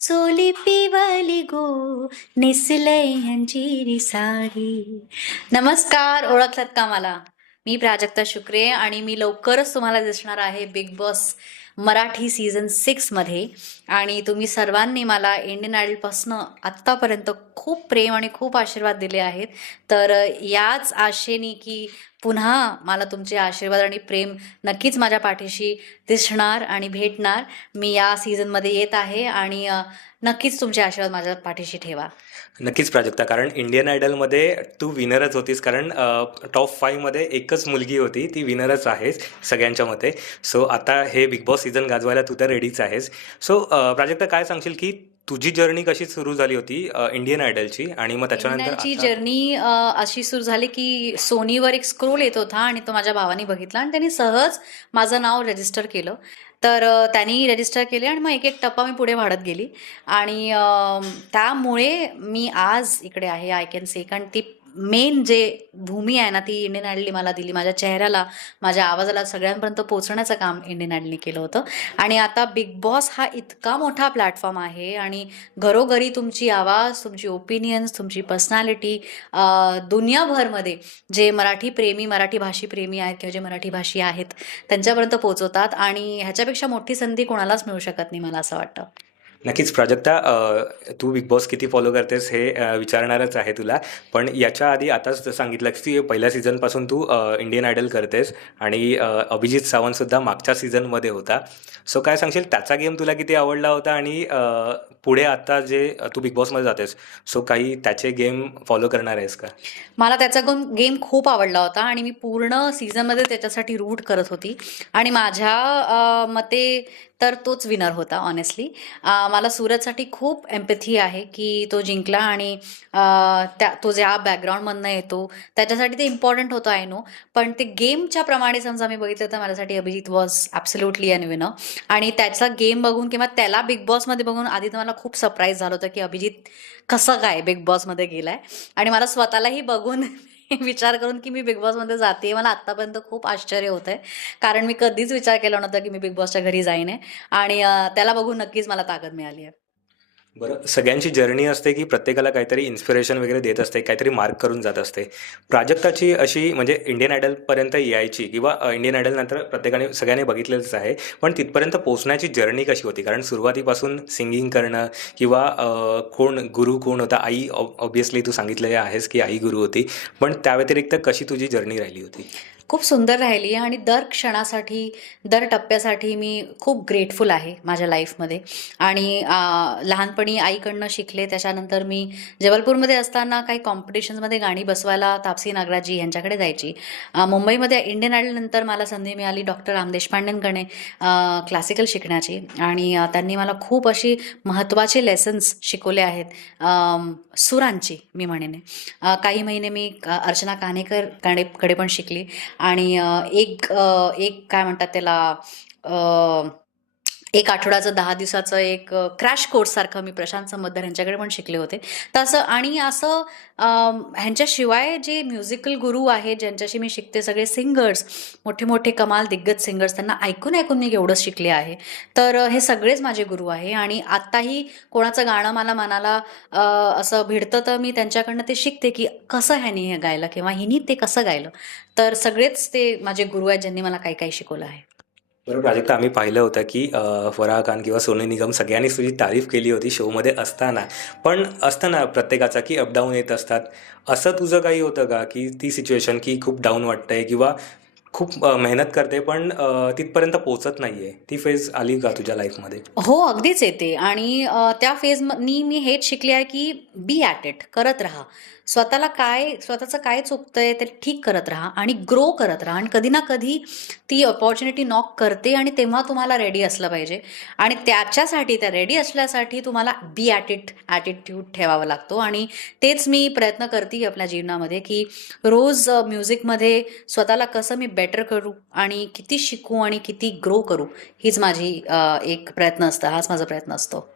चोली पिवली गो नेसलय अंजिरी साडी नमस्कार ओळखलात का मला? मी प्राजक्ता शुक्रे आणि मी लवकरच तुम्हाला दिसणार आहे बिग बॉस मराठी सीझन सिक्समध्ये आणि तुम्ही सर्वांनी मला इंडियन आयडलपासनं आत्तापर्यंत खूप प्रेम आणि खूप आशीर्वाद दिले आहेत. तर याच आशेने की पुन्हा मला तुमचे आशीर्वाद आणि प्रेम नक्कीच माझ्या पाठीशी दिसणार आणि भेटणार. मी या सीझनमध्ये येत आहे आणि नक्कीच तुमचे आशीर्वाद माझ्या पाठीशी ठेवा. नक्कीच प्राजक्ता कारण इंडियन आयडलमध्ये तू विनरच होतीस कारण टॉप फाईव्हमध्ये एकच मुलगी होती ती विनरच आहेस सगळ्यांच्या मते. सो आता हे बिग बॉस सीझन गाजवायला तू तर रेडीच आहेस. सो प्राजक्ता काय सांगशील की तुझी जर्नी कशी सुरू झाली होती इंडियन आयडलची आणि मग त्याच्यानंतर जर्नी अशी सुरू झाली की सोनीवर एक स्क्रोल येत होता आणि तो माझ्या भावाने बघितला आणि त्यांनी सहज माझं नाव रजिस्टर केलं. तर त्यांनी रजिस्टर केले आणि मग एक एक टप्पा मी पुढे वाढत गेली. आणि त्यामुळे मी आज इकडे आहे आय कॅन से कारण ती मेन जे भूमी आहे ना ती इंडियन आयडलनी मला दिली. माझ्या चेहऱ्याला माझ्या आवाजाला सगळ्यांपर्यंत पोहोचण्याचं काम इंडियन आयडलनी केलं होतं. आणि आता बिग बॉस हा इतका मोठा प्लॅटफॉर्म आहे आणि घरोघरी तुमची आवाज तुमची ओपिनियन्स तुमची पर्सनॅलिटी दुनियाभरमध्ये जे मराठी प्रेमी मराठी भाषी प्रेमी आहेत किंवा जे मराठी भाषी आहेत त्यांच्यापर्यंत पोहोचवतात. आणि ह्याच्यापेक्षा मोठी संधी कोणालाच मिळू शकत नाही मला असं वाटतं. नक्कीच प्राजक्ता तू बिग बॉस किती फॉलो करतेस हे विचारणारच आहे तुला. पण याच्या आधी आताच सांगितलं की पहिल्या सीझनपासून तू इंडियन आयडल करतेस आणि अभिजित सावंतसुद्धा मागच्या सीझनमध्ये होता. सो काय सांगशील? त्याचा गेम तुला किती आवडला होता आणि पुढे आता जे तू बिग बॉसमध्ये जातेस सो काही त्याचे गेम फॉलो करणार आहेस का? मला त्याचा गेम खूप आवडला होता आणि मी पूर्ण सीझनमध्ये त्याच्यासाठी रूट करत होती. आणि माझ्या मते तर तोच विनर होता ऑनेस्टली मला सूरजसाठी खूप एम्पथी आहे की तो जिंकला आणि त्या तो ज्या बॅकग्राऊंडमधनं येतो त्याच्यासाठी ते इम्पॉर्टंट होतं आय नो पण ते गेमच्या प्रमाणे समजा मी बघितलं तर माझ्यासाठी Abhijit was absolutely an winner आणि त्याचा गेम बघून किंवा त्याला बिग बॉसमध्ये बघून आधी तर मला खूप सरप्राईज झालं होतं की अभिजित कसं काय बिग बॉसमध्ये गेलाय. आणि मला स्वतःलाही बघून विचार करून की मी बिग बॉसमध्ये जाते मला आत्तापर्यंत खूप आश्चर्य होतं आहे कारण मी कधीच विचार केला नव्हता की मी बिग बॉसच्या घरी जाईन आहे. आणि त्याला बघून नक्कीच मला ताकद मिळाली आहे. बरं सगळ्यांची जर्नी असते की प्रत्येकाला काहीतरी इन्स्पिरेशन वगैरे देत असते काहीतरी मार्क करून जात असते. प्राजक्ताची अशी म्हणजे इंडियन आयडलपर्यंत यायची किंवा इंडियन आयडल नंतर प्रत्येकाने सगळ्यांनी बघितलेलंच आहे. पण तिथपर्यंत पोहोचण्याची जर्नी कशी होती? कारण सुरुवातीपासून सिंगिंग करणं किंवा कोण गुरु कोण होता? आई ऑब्विसली तू सांगितलेलं आहेस की आई गुरु होती. पण त्या व्यतिरिक्त कशी तुझी जर्नी राहिली होती? खूप सुंदर राहिली आहे आणि दर क्षणासाठी दर टप्प्यासाठी मी खूप ग्रेटफुल आहे माझ्या लाईफमध्ये आणि लहानपणी आईकडनं शिकले त्याच्यानंतर मी जबलपूरमध्ये असताना काही कॉम्पिटिशन्समध्ये गाणी बसवायला तापसी नागराजी यांच्याकडे जायची. मुंबईमध्ये इंडियन आयडलनंतर मला संधी मिळाली डॉक्टर राम देशपांडेंकडे क्लासिकल शिकण्याची. आणि त्यांनी मला खूप अशी महत्त्वाचे लेसन्स शिकवले आहेत. सुरांची मी म्हणेन. काही महिने मी अर्चना कानेकरकडे कडे पण शिकली. आणि एक एक काय म्हणतात त्याला एक आठवड्याचं दहा दिवसाचं एक क्रॅश कोर्ससारखं मी प्रशांत समद्दर यांच्याकडे पण शिकले होते. तसं आणि असं ह्यांच्याशिवाय जे म्युझिकल गुरु आहेत ज्यांच्याशी मी शिकते सगळे सिंगर्स मोठे मोठे कमाल दिग्गज सिंगर्स त्यांना ऐकून ऐकून मी एवढंच शिकले आहे. तर हे सगळेच माझे गुरु आहे आणि आत्ताही कोणाचं गाणं मला मनाला असं भिडतं तर मी त्यांच्याकडनं ते शिकते की कसं ह्यानी हे गायलं किंवा हिनी ते कसं गायलं. तर सगळेच ते माझे गुरु आहेत ज्यांनी मला काही काही शिकवलं आहे. बरं प्राजक्ता आम्ही पाहिलं होतं की फराह खान किंवा सोनू निगम सगळ्यांनीच तुझी तारीफ केली होती शोमध्ये असताना. पण असताना प्रत्येकाचा की अपडाऊन येत असतात. असं तुझं काही होतं का? की ती सिच्युएशन की खूप डाऊन वाटतंय किंवा खूप मेहनत करते पण तिथपर्यंत पोहोचत नाही आहे ती फेज आली का तुझ्या लाईफमध्ये हो अगदीच येते. आणि त्या फेजनी मी हेच शिकले आहे की बी ॲट इट करत राहा. स्वतःला काय स्वतःचं काय चुकतंय ते ठीक करत राहा आणि ग्रो करत राहा. आणि कधी ना कधी ती अपॉर्च्युनिटी नॉक करते आणि तेव्हा तुम्हाला रेडी असलं पाहिजे. आणि त्याच्यासाठी त्या रेडी असल्यासाठी तुम्हाला बी ॲट इट ॲटिट्यूड ठेवावा लागतो. आणि तेच मी प्रयत्न करते आपल्या जीवनामध्ये की रोज म्युझिकमध्ये स्वतःला कसं मी बेटर करू आणि किती शिकू आणि किती ग्रो करू हीच माझी एक प्रयत्न असतं हाच माझा प्रयत्न असतो.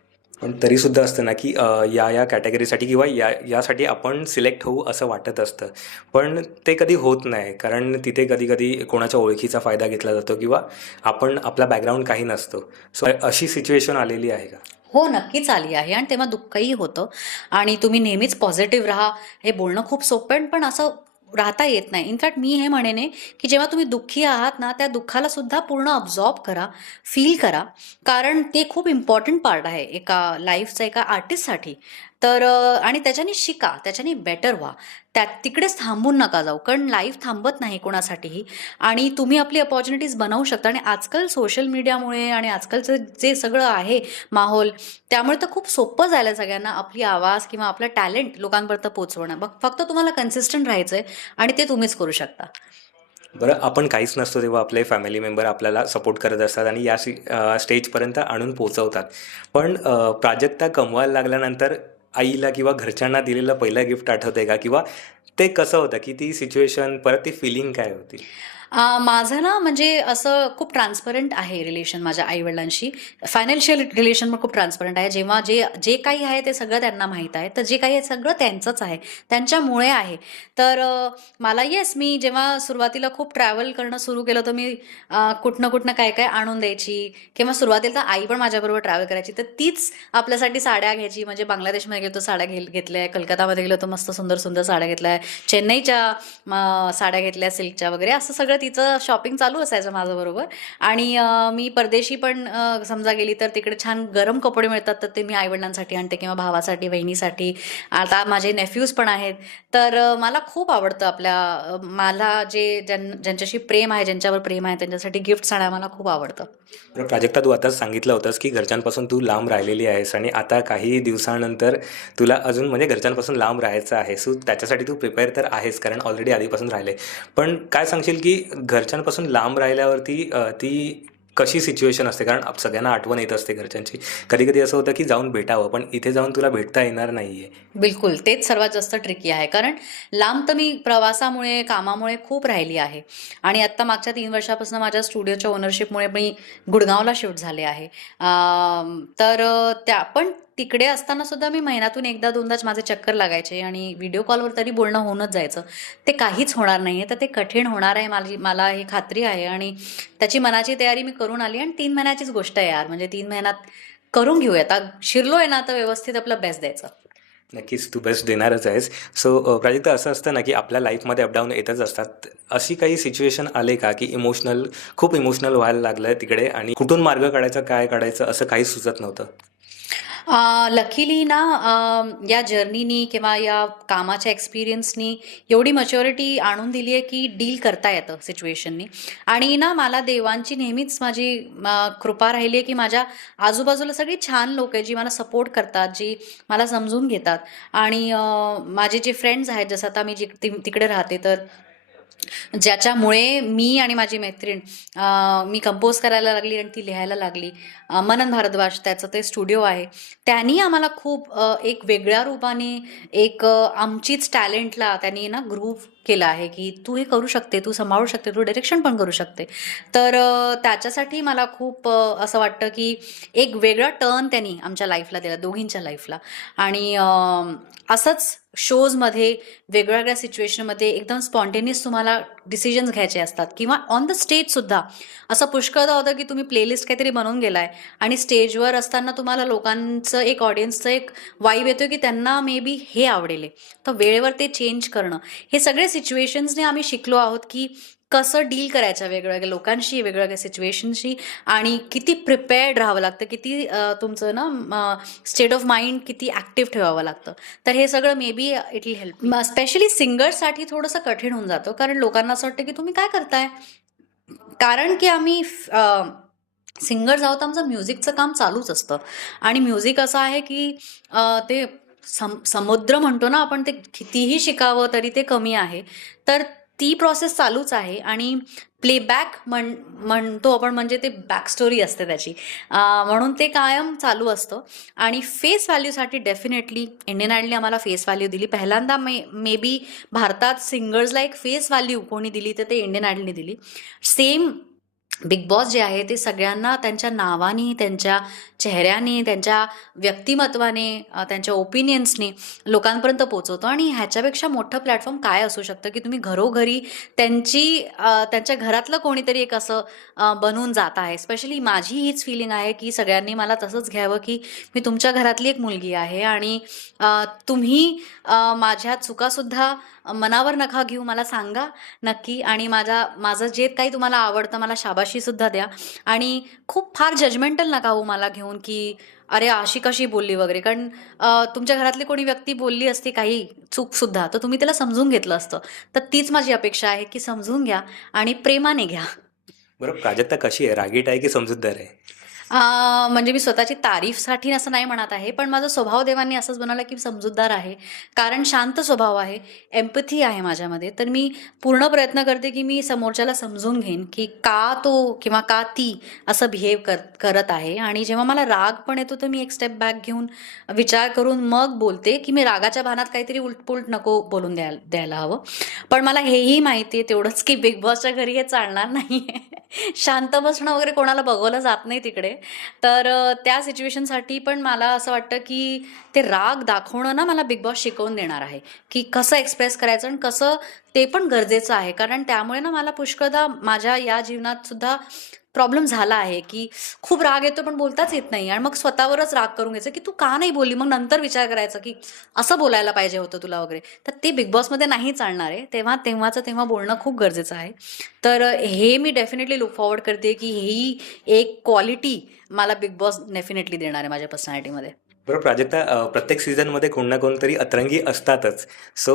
पण तरीसुद्धा असतं ना की या या कॅटेगरीसाठी किंवा या यासाठी आपण सिलेक्ट होऊ असं वाटत असतं. पण ते कधी होत नाही कारण तिथे कधी कधी कोणाच्या ओळखीचा फायदा घेतला जातो किंवा आपण आपला बॅकग्राऊंड काही नसतो. सो अशी सिच्युएशन आलेली आहे का? हो नक्कीच आली आहे आणि तेव्हा दुःखही होतं. आणि तुम्ही नेहमीच पॉझिटिव्ह राहा हे बोलणं खूप सोपं पण असं राहता येत नाही. इनफॅक्ट मी हे म्हणेने की जेव्हा तुम्ही दुःखी आहात ना त्या दुःखाला सुद्धा पूर्ण अब्झॉर्ब करा फील करा. कारण ते खूप इम्पॉर्टंट पार्ट आहे एका लाईफचा एका आर्टिस्टसाठी तर आणि त्याच्याने शिका त्याच्याने बेटर व्हा. त्या तिकडेच थांबून नका जाऊ कारण लाईफ थांबत नाही कोणासाठीही. आणि तुम्ही आपली अपॉर्च्युनिटीज बनवू शकता. आणि आजकाल सोशल मीडियामुळे आणि आजकालचं जे सगळं आहे माहोल त्यामुळे तर खूप सोपं झालं सगळ्यांना आपली आवाज किंवा आपलं टॅलेंट लोकांपर्यंत पोहोचवणं. बघ फक्त तुम्हाला कन्सिस्टंट राहायचं आहे आणि ते तुम्हीच करू शकता. बरं आपण काहीच नसतो तेव्हा आपले फॅमिली मेंबर आपल्याला सपोर्ट करत असतात आणि या स्टेजपर्यंत आणून पोचवतात पण प्राजक्ता कमवायला लागल्यानंतर आईला किंवा घरच्यांना दिलेलं पहिलं गिफ्ट आठवतंय का? किंवा ते कसं होतं? की ती सिच्युएशन परत ती फिलिंग काय होती? माझं ना म्हणजे असं खूप ट्रान्सपरंट आहे रिलेशन माझ्या आईवडिलांशी. फायनान्शियल रिलेशन पण खूप ट्रान्सपरंट आहे. जेव्हा जे जे काही आहे ते सगळं त्यांना माहीत आहे. तर जे काही आहे सगळं त्यांचंच आहे. त्यांच्यामुळे आहे. तर मला येस मी जेव्हा सुरुवातीला खूप ट्रॅव्हल करणं सुरू केलं तर मी कुठनं कुठनं काय काय आणून द्यायची किंवा सुरुवातीला तर आई पण माझ्याबरोबर ट्रॅव्हल करायची. तर तीच आपल्यासाठी साड्या घ्यायची. म्हणजे बांगलादेशमध्ये गेलो तर साड्या घे घेतल्या आहे कलकत्तामध्ये गेलो तर मस्त सुंदर सुंदर साड्या घेतल्या. आहे चेन्नईच्या साड्या घेतल्या सिल्कच्या वगैरे. असं सगळं तिचं शॉपिंग चालू असायचं माझ्याबरोबर आणि मी परदेशी पण समजा गेली तर तिकडे छान गरम कपडे मिळतात तर ते मी आईवडिलांसाठी आणते किंवा भावासाठी बहिणीसाठी आता माझे नेफ्यूज पण आहेत. तर मला खूप आवडतं आपल्या मला जे ज्यां ज्यांच्याशी प्रेम आहे ज्यांच्यावर प्रेम आहे त्यांच्यासाठी गिफ्ट्स आणायला मला खूप आवडतं. प्राजक्ता तू आताच सांगितलं होतंस की घरच्यांपासून तू लांब राहिलेली आहेस आणि आता काही दिवसानंतर तुला अजून म्हणजे घरच्यांपासून लांब राहायचं आहे. सो त्याच्यासाठी तू प्रिपेअर तर आहेस कारण ऑलरेडी आधीपासून राहिले. पण काय सांगशील की घरच्यांपासून लांब राहिल्यावरती ती कशी सिच्युएशन असते? कारण आप- सगळ्यांना आठवण येत असते घरच्यांची. कधी कधी असं होतं की जाऊन भेटावं पण इथे जाऊन तुला भेटता येणार नाहीये. बिलकुल. तेच सर्वात जास्त ट्रिकी आहे. कारण लांब तर मी प्रवासामुळे कामामुळे खूप राहिली आहे. आणि आत्ता मागच्या तीन वर्षापासून माझ्या स्टुडिओच्या ओनरशिपमुळे मी गुडगावला शिफ्ट झाले आहे. तर त्या पण तिकडे असताना सुद्धा मी महिन्यातून एकदा दोनदाच माझे चक्कर लागायचे आणि व्हिडिओ कॉलवर तरी बोलणं होऊनच जायचं. ते काहीच होणार नाही आहे तर ते कठीण होणार आहे माझी मला ही खात्री आहे आणि त्याची मनाची तयारी मी करून आली आणि तीन महिन्याचीच गोष्ट आहे यार. म्हणजे तीन महिन्यात करून घेऊयात शिरलो आहे ना तर व्यवस्थित आपलं बेस्ट द्यायचं. नक्कीच तू बेस्ट देणारच आहेस. सो प्राजक्ता असं असतं ना की आपल्या लाईफमध्ये अपडाऊन येतच असतात. अशी काही सिच्युएशन आले का की इमोशनल खूप इमोशनल व्हायला लागलं तिकडे आणि कुठून मार्ग काढायचा काय काढायचं असं काहीच सुचत नव्हतं? लकीली ना या जर्नीनी किंवा या कामाच्या एक्सपिरियन्सनी एवढी मच्युरिटी आणून दिली आहे की डील करता येतं सिच्युएशननी आणि ना मला देवांची नेहमीच माझी अ, कृपा राहिली आहे की माझ्या आजूबाजूला सगळी छान लोक आहे जी मला सपोर्ट करतात जी मला समजून घेतात. आणि अ, माझे जे फ्रेंड्स आहेत जसं आता मी जी ति- तिकडे राहते तर ज्याच्यामुळे मी आणि माझी मैत्रीण मी कंपोज करायला लागली आणि ती लिहायला लागली. मनन भारद्वाज त्याचं ते स्टुडिओ आहे. त्यांनी आम्हाला खूप एक वेगळ्या रूपाने एक आमचीच टॅलेंटला त्यांनी ना ग्रुप केलं आहे की तू हे करू शकते तू सांभाळू शकते तू डिरेक्शन पण करू शकते. तर त्याच्यासाठी मला खूप असं वाटतं की एक वेगळा टर्न त्यांनी आमच्या लाईफला दिला दोघींच्या लाईफला आणि असंच शोजमध्ये वेगवेगळ्या सिच्युएशनमध्ये एकदम स्पॉन्टेनियस तुम्हाला डिसिजन्स घ्यायचे असतात. किंवा ऑन द स्टेजसुद्धा असं पुष्कळदा होतं की तुम्ही प्लेलिस्ट काहीतरी बनवून गेलाय आणि स्टेजवर असताना तुम्हाला लोकांचं एक ऑडियन्सचं एक वाईब येतो की त्यांना मे बी हे आवडेल. तर वेळेवर ते चेंज करणं. हे सगळे सिच्युएशन्सने आम्ही शिकलो आहोत की कसं डील करायचं वेगवेगळ्या लोकांशी वेगवेगळ्या सिच्युएशनशी आणि किती प्रिपेअर्ड राहावं लागतं किती तुमचं ना स्टेट ऑफ माइंड किती ॲक्टिव्ह ठेवावं लागतं. तर हे सगळं maybe it will help specially सिंगर्ससाठी थोडंसं कठीण होऊन जातं कारण लोकांना असं वाटतं की तुम्ही काय करताय? कारण की आम्ही सिंगर्स आहोत आमचं म्युझिकचं काम चालूच असतं. आणि म्युझिक असं आहे की ते सम समुद्र म्हणतो ना आपण ते कितीही शिकावं तरी ते कमी आहे. तर ती प्रोसेस चालूच आहे आणि प्लेबॅक म्हण म्हणतो आपण म्हणजे ते बॅक स्टोरी असते त्याची. म्हणून ते कायम चालू असतं. आणि फेस व्हॅल्यूसाठी डेफिनेटली इंडियन आयडलने आम्हाला फेस व्हॅल्यू दिली. पहिल्यांदा मे मे बी भारतात सिंगर्सला एक फेस व्हॅल्यू कोणी दिली तर ते इंडियन आयडलने दिली. सेम बिग बॉस जे आहे ते सगळ्यांना त्यांच्या नावानी त्यांच्या चेहऱ्याने त्यांच्या व्यक्तिमत्वाने त्यांच्या ओपिनियन्सने लोकांपर्यंत पोचवतो आणि ह्याच्यापेक्षा मोठं प्लॅटफॉर्म काय असू शकतं की तुम्ही घरोघरी त्यांची त्यांच्या घरातलं कोणीतरी एक असं बनून जात आहे? स्पेशली माझी हीच फिलिंग आहे की सगळ्यांनी मला तसंच घ्यावं की मी तुमच्या घरातली एक मुलगी आहे आणि तुम्ही माझ्या चुकासुद्धा मनावर नका घेऊ मला सांगा नक्की. आणि माझा माझं जे काही तुम्हाला आवडतं मला सुद्धा द्या. आणि खूप फार जजमेंटल नका हो मला घेऊन की अरे अशी कशी बोलली वगैरे. कारण तुमच्या घरातली कोणी व्यक्ती बोलली असती काही चूकसुद्धा तर तुम्ही त्याला समजून घेतलं असतं. तर तीच माझी अपेक्षा आहे की समजून घ्या आणि प्रेमाने घ्या. बरं प्राजक्ता कशी आहे? रागीट आहे की समजूतदार आहे? म्हणजे मी स्वतःची तारीफसाठी असं नाही म्हणत आहे पण माझा स्वभाव देवांनी असंच बनवला की समजूतदार आहे. कारण शांत स्वभाव आहे एम्पथी आहे माझ्यामध्ये. तर मी पूर्ण प्रयत्न करते की मी समोरच्याला समजून घेईन की का तो किंवा का ती असं बिहेव कर करत आहे. आणि जेव्हा मला राग पण येतो तर मी एक स्टेप बॅक घेऊन विचार करून मग बोलते की मी रागाच्या भानात काहीतरी उलटपुलट नको बोलून द्यायला द्यायला हवं. पण मला हेही माहिती आहे तेवढंच की बिग बॉसच्या घरी हे चालणार नाही शांत बसणं वगैरे कोणाला बघवलं जात नाही तिकडे. तर त्या सिच्युएशनसाठी पण मला असं वाटतं की ते राग दाखवणं ना मला बिग बॉस शिकवून देणार आहे. की कसं एक्सप्रेस करायचं आणि कसं ते पण गरजेचं आहे. कारण त्यामुळे ना मला पुष्कळदा माझ्या या जीवनात सुद्धा प्रॉब्लेम झाला आहे की खूप राग येतो पण बोलताच येत नाही. आणि मग स्वतःवरच राग करून घ्यायचं की तू का नाही बोलली? मग नंतर विचार करायचा की असं बोलायला पाहिजे होतं तुला वगैरे. तर ते बिग बॉसमध्ये नाही चालणार आहे. तेव्हा तेव्हाचं तेव्हा बोलणं खूप गरजेचं आहे. तर हे मी डेफिनेटली लुक फॉरवर्ड करते की ही एक क्वालिटी मला बिग बॉस डेफिनेटली देणार आहे माझ्या पर्सनॅलिटीमध्ये बरं प्राजक्ता म्हणजे प्रत्येक सीझनमध्ये कोण ना कोणतरी अतरंगी असतातच. सो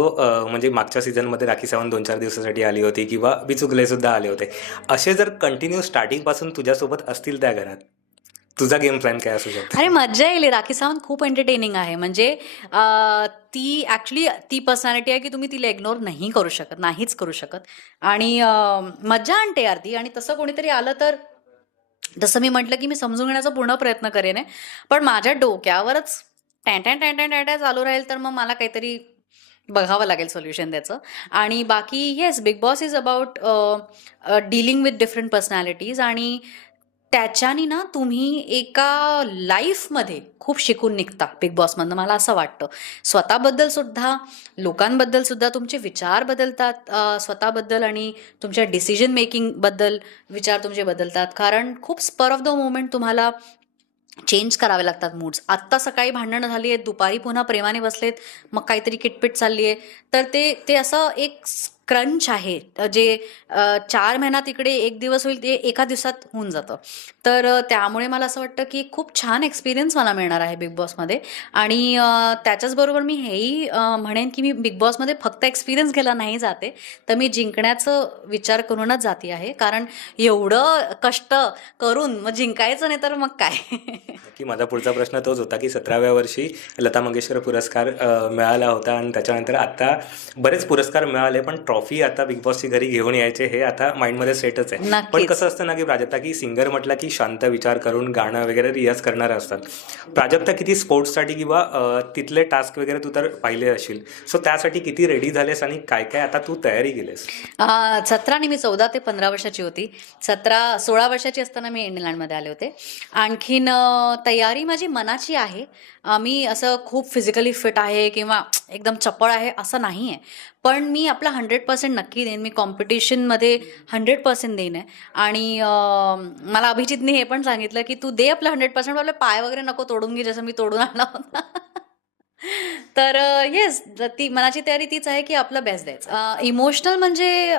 म्हणजे मागच्या सीझनमध्ये राखी सावंत दोन चार दिवसासाठी आली होती किंवा बिचुकले सुद्धा आले होते. असे जर कंटिन्यू स्टार्टिंगपासून तुझ्यासोबत असतील त्या घरात तुझा गेम प्लॅन काय असू शकतो? अरे मज्जा येईल. राखी सावंत खूप एंटरटेनिंग आहे. म्हणजे ती ॲक्च्युली ती पर्सनॅलिटी आहे की तुम्ही तिला इग्नोर नाही करू शकत नाहीच करू शकत. आणि मज्जा आणते यार ती आणि तसं कोणीतरी आलं तर जसं मी म्हटलं की मी समजून घेण्याचा पूर्ण प्रयत्न करेन आहे. पण माझ्या डोक्यावरच टॅन टॅन टॅन चालू राहील तर मग मला काहीतरी बघावं लागेल सोल्युशन त्याचं आणि बाकी yes Bigg Boss is about dealing with different personalities आणि त्याच्यानी ना तुम्ही एका लाईफमध्ये खूप शिकून निघता बिग बॉसमधनं मला असं वाटतं. स्वतःबद्दल सुद्धा लोकांबद्दल सुद्धा तुमचे विचार बदलतात स्वतःबद्दल आणि तुमच्या डिसिजन मेकिंगबद्दल विचार तुमचे बदलतात. कारण खूप स्पर ऑफ द मोमेंट तुम्हाला चेंज करावे लागतात मूड्स आत्ता सकाळी भांडणं झाली आहेत दुपारी पुन्हा प्रेमाने बसलेत मग काहीतरी किटपिट चालली आहे तर ते ते असं एक क्रंच आहे. जे चार महिन्यात इकडे एक दिवस होईल ते एका दिवसात होऊन जातं. तर त्यामुळे मला असं वाटतं की खूप छान एक्सपिरियन्स मला मिळणार आहे बिग बॉसमध्ये आणि त्याच्याचबरोबर मी हेही म्हणेन की मी बिग बॉसमध्ये फक्त एक्सपिरियन्स घ्यायला नाही जाते. तर मी जिंकण्याचं विचार करूनच जाते आहे. कारण एवढं कष्ट करून मग जिंकायचं नाही तर मग काय? की माझा पुढचा प्रश्न तोच होता की सतराव्या वर्षी लता मंगेशकर पुरस्कार मिळाला होता. आणि त्याच्यानंतर आता बरेच पुरस्कार मिळाले पण ट्रॉफी आता बिग बॉसची घरी घेऊन यायचे हे आता माइंडमध्ये सेटच आहे. पण. कसं असतं ना की प्राजक्ता की सिंगर म्हटलं की शांत विचार करून गाणं वगैरे रियाज करणारे असतात. प्राजक्ता किती स्पोर्ट्ससाठी किंवा तिथले टास्क वगैरे तू तर पाहिले असशील. सो त्यासाठी किती रेडी झालेस आणि काय काय आता तू तयारी केलीस? आणि मी चौदा ते पंधरा वर्षाची होती. सतरा सोळा वर्षाची असताना मी इंग्लंडमध्ये आले होते. आणखीन तयारी माझी मनाची आहे. मी असं खूप फिजिकली फिट आहे किंवा एकदम चपळ आहे असं नाही आहे पण मी आपला हंड्रेड पर्सेंट नक्की देईन. मी कॉम्पिटिशनमध्ये हंड्रेड पर्सेंट देईन आहे. आणि मला अभिजितने हे पण सांगितलं की तू दे आपलं हंड्रेड पर्सेंट आपले पाय वगैरे नको तोडून घे जसं मी तोडून आला होता. तर येस ती मनाची तयारी तीच आहे की आपलं बेस्ट द्यायचं. इमोशनल म्हणजे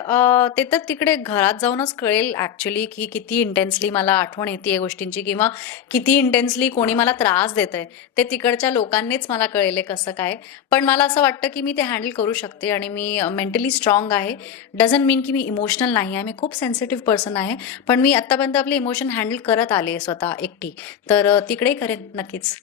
ते तर तिकडे घरात जाऊनच कळेल ॲक्च्युली की किती इंटेन्सली मला आठवण येते या गोष्टींची किंवा किती इंटेन्सली कोणी मला त्रास देत आहे ते तिकडच्या लोकांनीच मला कळेल कसं काय. पण मला असं वाटतं की मी ते हँडल करू शकते आणि मी मेंटली स्ट्रॉंग आहे. डझंट मीन की मी इमोशनल नाही आहे. मी खूप सेन्सिटिव्ह पर्सन आहे. पण मी आत्तापर्यंत आपले इमोशन हँडल करत आले स्वतः एकटी. तर तिकडे करेन नक्कीच.